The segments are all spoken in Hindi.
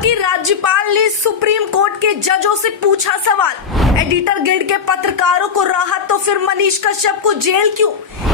की राज्यपाल ने सुप्रीम कोर्ट के जजों से पूछा सवाल। एडिटर गिल्ड के पत्रकारों को राहत तो फिर मनीष कश्यप को जेल क्यों?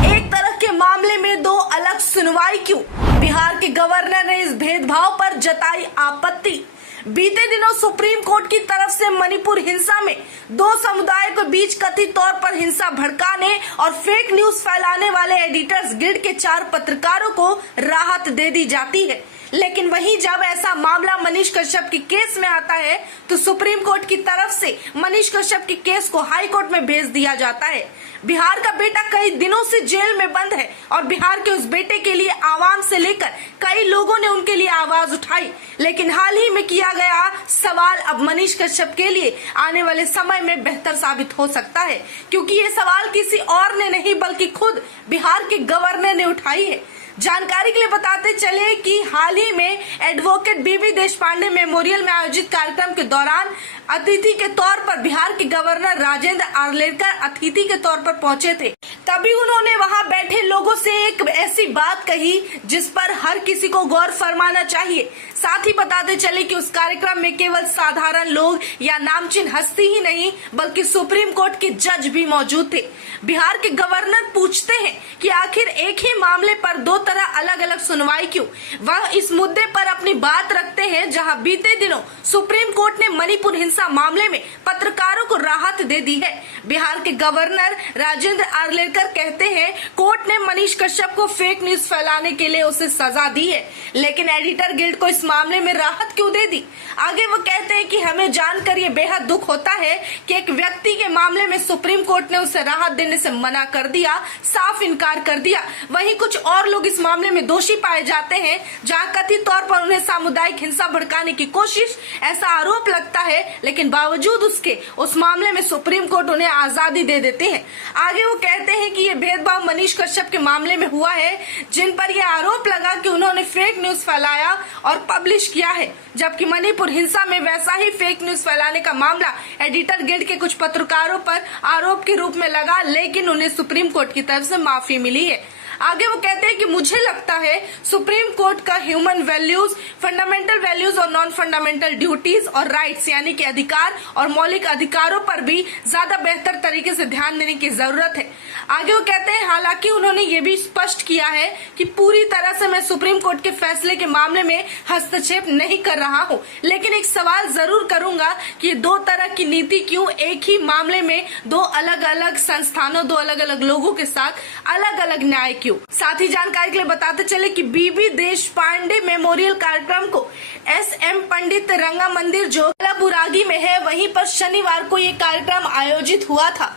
एक तरह के मामले में दो अलग सुनवाई क्यों? बिहार के गवर्नर ने इस भेदभाव पर जताई आपत्ति। बीते दिनों सुप्रीम कोर्ट की तरफ से मणिपुर हिंसा में दो समुदायों के बीच कथित तौर पर हिंसा भड़काने और फेक न्यूज फैलाने वाले एडिटर्स गिल्ड के 4 पत्रकारों को राहत दे दी जाती है। लेकिन वहीं जब ऐसा मामला मनीष कश्यप के केस में आता है तो सुप्रीम कोर्ट की तरफ से मनीष कश्यप के केस को हाई कोर्ट में भेज दिया जाता है। बिहार का बेटा कई दिनों से जेल में बंद है और बिहार के उस बेटे के लिए आवाम से लेकर कई लोगों ने उनके लिए आवाज उठाई। लेकिन हाल ही में किया गया सवाल अब मनीष कश्यप के लिए आने वाले समय में बेहतर साबित हो सकता है, क्योंकि ये सवाल किसी और ने नहीं बल्कि खुद बिहार के गवर्नर ने उठाई है। जानकारी के लिए बताते चले कि हाल ही में एडवोकेट बीबी देशपांडे मेमोरियल में आयोजित कार्यक्रम के दौरान अतिथि के तौर पर बिहार के गवर्नर राजेंद्र आर्लेकर अतिथि के तौर पर पहुंचे थे। तभी उन्होंने वहां बैठे लोगों से एक ऐसी बात कही जिस पर हर किसी को गौर फरमाना चाहिए। साथ ही बताते चले कि उस कार्यक्रम में केवल साधारण लोग या नामचीन हस्ती ही नहीं बल्कि सुप्रीम कोर्ट के जज भी मौजूद थे। बिहार के गवर्नर पूछते हैं कि आखिर एक ही मामले पर दो तरह अलग अलग सुनवाई क्यों? वह इस मुद्दे पर अपनी बात रखते हैं जहां बीते दिनों सुप्रीम कोर्ट ने मणिपुर हिंसा मामले में पत्रकारों को राहत दे दी है। बिहार के गवर्नर राजेंद्र आर्लेकर कहते हैं कोर्ट ने मनीष कश्यप को फेक न्यूज फैलाने के लिए उसे सजा दी है, लेकिन एडिटर गिल्ड को इस मामले में राहत क्यों दे दी? आगे वो कहते हैं कि हमें जानकर ये बेहद दुख होता है कि एक व्यक्ति के मामले में सुप्रीम कोर्ट ने उसे राहत देने से मना कर दिया, साफ इनकार कर दिया। वहीं कुछ और लोग इस मामले में दोषी पाए जाते हैं जहां कथित तौर पर उन्हें सामुदायिक हिंसा भड़काने की कोशिश ऐसा आरोप लगता है, लेकिन बावजूद उसके उस मामले में सुप्रीम कोर्ट उन्हें आजादी दे देते हैं। आगे वो कहते हैं कि ये भेदभाव मनीष कश्यप के मामले में हुआ है, जिन पर यह आरोप लगा कि उन्होंने फेक न्यूज फैलाया और पब्लिश किया है, जबकि मणिपुर हिंसा में वैसा ही फेक न्यूज फैलाने का मामला एडिटर गिल्ड के कुछ पत्रकारों पर आरोप के रूप में लगा, लेकिन उन्हें सुप्रीम कोर्ट की तरफ से माफी मिली है। आगे वो कहते हैं कि मुझे लगता है सुप्रीम कोर्ट का ह्यूमन वैल्यूज, फंडामेंटल वैल्यूज और नॉन फंडामेंटल ड्यूटीज और राइट्स यानी कि अधिकार और मौलिक अधिकारों पर भी ज्यादा बेहतर तरीके से ध्यान देने की जरूरत है। आगे वो कहते हैं हालांकि उन्होंने ये भी स्पष्ट किया है कि पूरी तरह से मैं सुप्रीम कोर्ट के फैसले के मामले में हस्तक्षेप नहीं कर रहा हूँ, लेकिन एक सवाल जरूर करूंगा कि दो तरह की नीति क्यों एक ही मामले में दो अलग अलग संस्थानों, दो अलग अलग लोगों के साथ अलग अलग न्याय क्यों? साथ ही जानकारी के लिए बताते चले कि बीबी देशपांडे मेमोरियल कार्यक्रम को SM पंडित रंगा मंदिर जो बुरागी में है, वहीं पर शनिवार को ये कार्यक्रम आयोजित हुआ था।